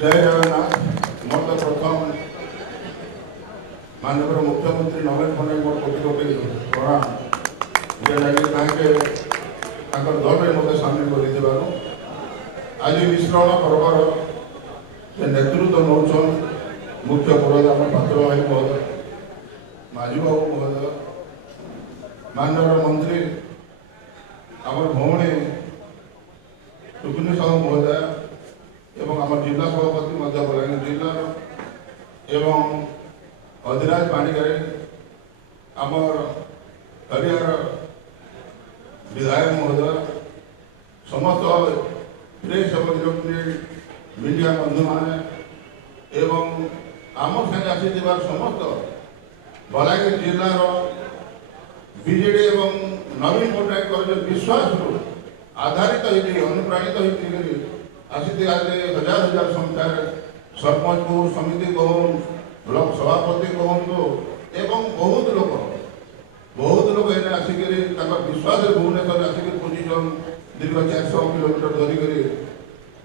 जय जगन्नाथ। मोर तो प्रथम माननीय मुख्यमंत्री नवीन पट्टनायक मोर कोटि कोटि प्रणाम जे दल में मत सामिल कर आज मिश्रण पर्वर नेतृत्व नौ मुख्य पुरोधान पात्र भाई महोदय माझी बाबू महोदय माननीय मंत्री आम भौणी टुकुनी साहू महोदय एवं आम जिला सभापति बलांगीर जिला एवं अधिराज पाणिग्राही आमर हरिहर विधायक महोदय समस्त प्रेस और इलेक्ट्रोनिक मीडिया बंधु मैंने एवं आम संगे आसी समस्त बलांगीर जिलार बीजेडी एवं नवीन पट्टनायक जो विश्वास आधारित अनुप्राणित होती आसी आज हजार हजार संख्यार सरपंच को समिति कहूँ ब्लॉक सभापति कहूँ एवं बहुत लोग एने आसिक विश्वास भुवनेश्वर आसिक पहुँचीन दीर्घ 400 किलोमीटर धरिक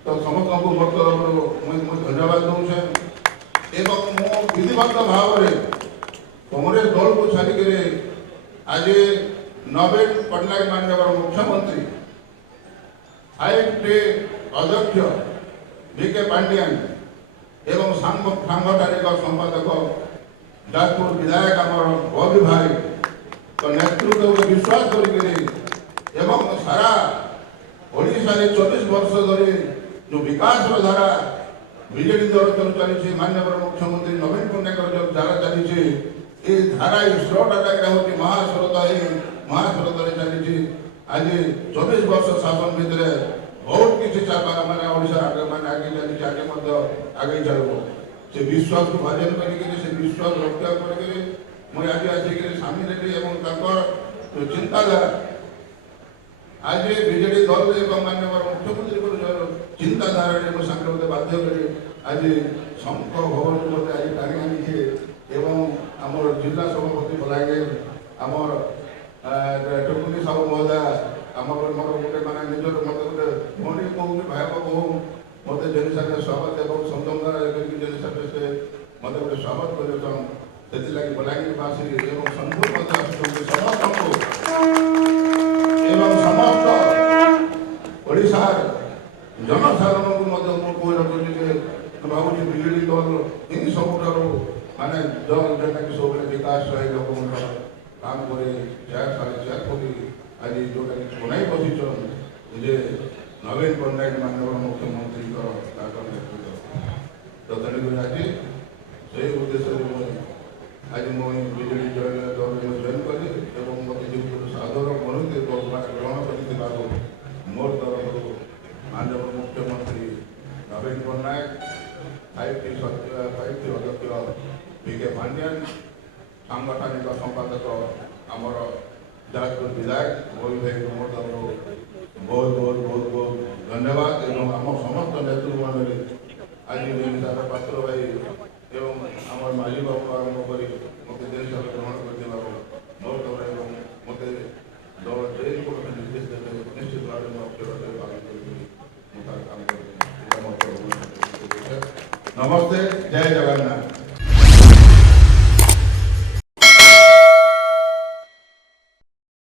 तो समस्त को मोर तरफ मुझे धन्यवाद दूचे एवं मो विधिवत भाव में कांग्रेस दल को छाड़िक आज नवीन पट्टनायक माननीय मुख्यमंत्री आईएफटी अध्यक्ष बीके पांडियान एवं सांगठनिक संपादक जाजपुर विधायक आमर बबी भाई तो नेतृत्व विश्वास कर सारा ओडिशा 24 वर्ष धरी जो विकास धारा बीजेडी दल चली माननीय मुख्यमंत्री नवीन पट्टनायक जो धारा चली धारा स्रोत महास्रोत चली आज 24 वर्ष शासन भितर बहुत किसी मैंने मैंने आगे चली आगे चलो से विश्वास को भाजन कर विश्वास रक्षा कर आज आसिक सामिल जो चिंताधारा आज बीजेडी दल एवं माननीय मुख्यमंत्री चिंताधारा संगे बाध्य कर आज शंख भवन मत आज टाणी आनी एवं आमर जिला सभापति बलांगीर आमर टुकुनी साहू महोदय आमर मोर गोटे माने निजर मत गोटे भौणी कहूँ भाई कहूँ मत जे स्वागत एवं संदर्भ से मत गोटे स्वागत कर बलांगीरवासी एवं संपूर्ण समस्त ओडिशार जनसाधारण को भावुँ बीजेडी दल इन सब माने दल जेटा कि सब विकास लोक काम कर आज जोटा बनाई बसी जे नवीन पट्टनायक माननीय मुख्यमंत्री तो तेणुक आज से उद्देश्य आज मुझे बीजेडी दल जॉइन कली मत जो सादर मनोनीत ग्रहण कर मोर तरफ माननीय मुख्यमंत्री नवीन पट्टनायक 5टी अध्यक्ष बीके पांडियान सांगठनिक संपादक आमर जाजपुर विधायक बबी भाई मोर तरफ बहुत बहुत बहुत बहुत धन्यवाद एवं आम समस्त नेतृत्व मंडली आज पात्र भाई एवं आम माझी बाबू आरंभ कर मत देश ग्रहण कर मोर तरफ मत दल जो निर्देश देते निश्चित भाव में अक्षर पालन कर काम कर नमस्ते जय जगन्नाथ।